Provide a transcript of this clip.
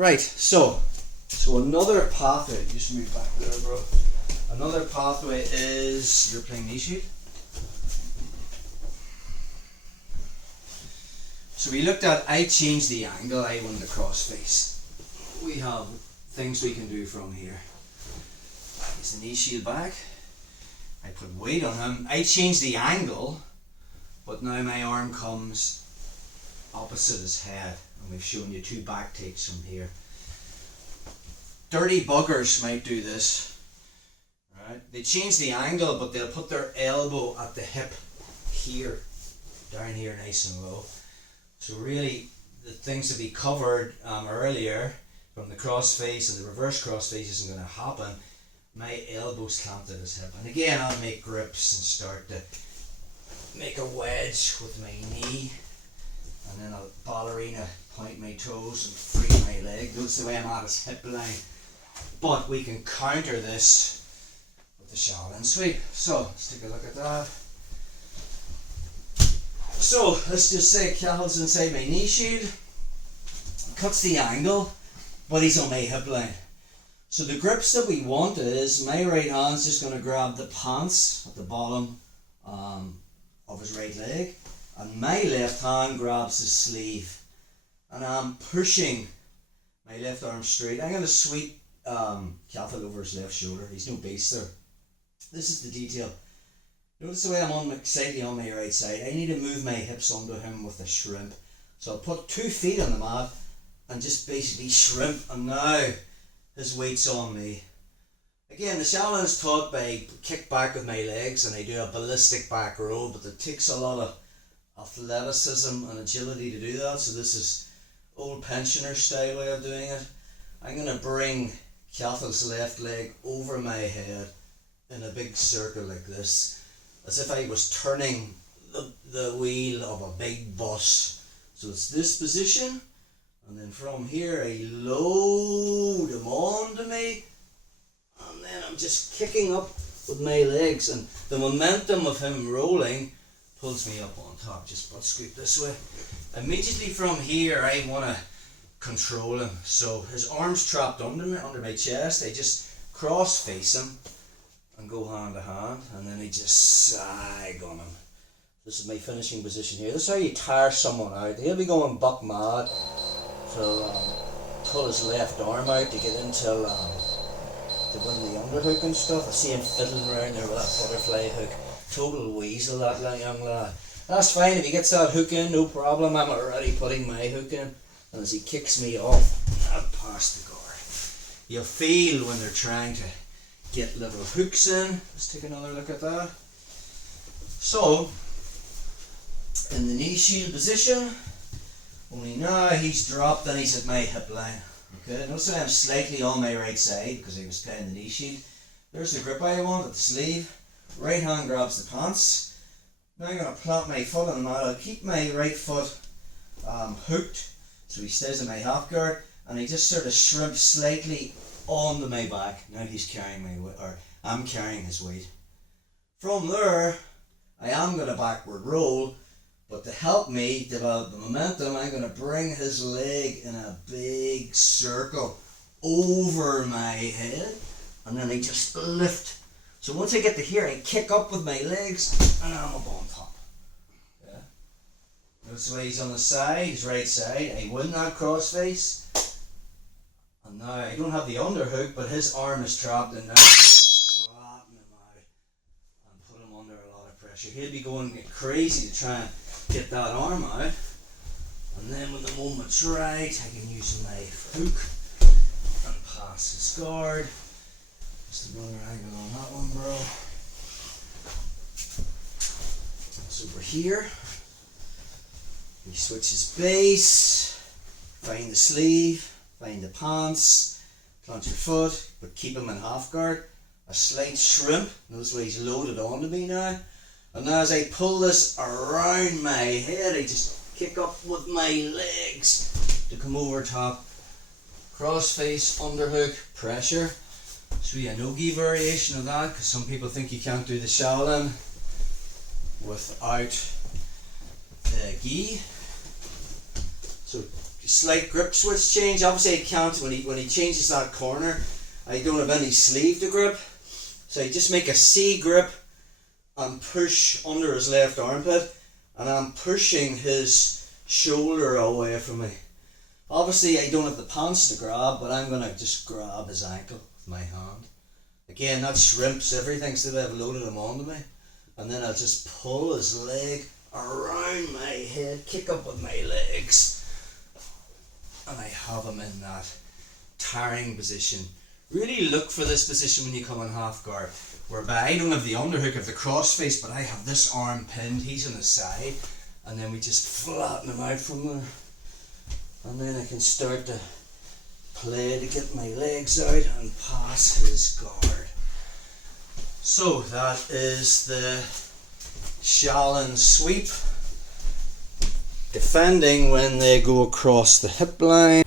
Right, so another pathway, just move back there, bro. Another pathway is you're playing knee shield. So we looked at, I changed the angle, I won the cross face. We have things we can do from here. Is the knee shield back. I put weight on him. I changed the angle, but now my arm comes opposite his head. And we've shown you 2 back takes from here. Dirty buggers might do this. Right? They change the angle, but they'll put their elbow at the hip here, down here nice and low. So really, the things that we covered earlier, from the cross face and the reverse cross face, isn't going to happen. My elbow's clamped at his hip. And again, I'll make grips and start to make a wedge with my knee. And then I'll ballerina point my toes and free my leg. That's the way I'm at his hip line. But we can counter this with the Shaolin sweep. So, let's take a look at that. So, let's just say Cahill's inside my knee shield. Cuts the angle, but he's on my hip line. So the grips that we want is, my right hand's just going to grab the pants at the bottom of his right leg, and my left hand grabs the sleeve, and I'm pushing my left arm straight. I'm going to sweep Cahill over his left shoulder. He's no beast there. This is the detail. Notice the way I'm slightly on my right side. I need to move my hips onto him with a shrimp. So I'll put 2 feet on the mat and just basically shrimp, and now his weight's on me. Again, the Shaolin is taught by kick back with my legs, and I do a ballistic back row, but it takes a lot of athleticism and agility to do that. So this is old pensioner style way of doing it. I'm going to bring Cahill's left leg over my head in a big circle like this, as if I was turning the wheel of a big bus. So it's this position. And then from here I load him onto me, and then I'm just kicking up with my legs, and the momentum of him rolling pulls me up on top. Just butt scoop this way. Immediately from here I want to control him. So his arms trapped under me, under my chest. I just cross face him and go hand to hand, and then I just sag on him. This is my finishing position here. This is how you tire someone out. He'll be going buck mad. So pull his left arm out to get into to win the underhook and stuff. I see him fiddling around there with that butterfly hook. Total weasel, that young lad. That's fine, if he gets that hook in, no problem. I'm already putting my hook in, and as he kicks me off, I'll pass the guard. You'll feel when they're trying to get little hooks in. Let's take another look at that. So, in the knee shield position, only now he's dropped and he's at my hip line. Okay, notice that I'm slightly on my right side because I was playing the knee shield. There's the grip I want at the sleeve. Right hand grabs the pants. Now I'm going to plant my foot on the mat. I'll keep my right foot hooked so he stays in my half guard, and I just sort of shrimp slightly onto my back. Now he's carrying my weight, or I'm carrying his weight. From there, I am going to backward roll. But to help me develop the momentum, I'm going to bring his leg in a big circle over my head, and then I just lift. So once I get to here, I kick up with my legs, and I'm up on top. Yeah. That's the way he's on the side, his right side. I win that cross face. And now I don't have the underhook, but his arm is trapped, and now I'm flatten him out and put him under a lot of pressure. He'll be going crazy to try and get that arm out, and then when the moment's right, I can use my hook and pass his guard. Just another angle on that one, bro. It's over here. We switch his base, find the sleeve, find the pants, plant your foot, but keep him in half guard. A slight shrimp. Notice where he's loaded onto me now. And now as I pull this around my head, I just kick up with my legs to come over top. Cross face, underhook, pressure. So a no-gi variation of that, because some people think you can't do the Shaolin without the gi. So slight grip switch change. Obviously I can't, when he changes that corner, I don't have any sleeve to grip. So I just make a C grip and push under his left armpit, and I'm pushing his shoulder away from me. Obviously I don't have the pants to grab, but I'm going to just grab his ankle with my hand. Again, that shrimps everything, so that I've loaded him onto me. And then I'll just pull his leg around my head, kick up with my legs, and I have him in that tarring position. Really look for this position when you come in half guard, whereby I don't have the underhook of the cross face, but I have this arm pinned, he's on the side, and then we just flatten him out from there. And then I can start to play to get my legs out and pass his guard. So that is the Shaolin sweep. Defending when they go across the hip line.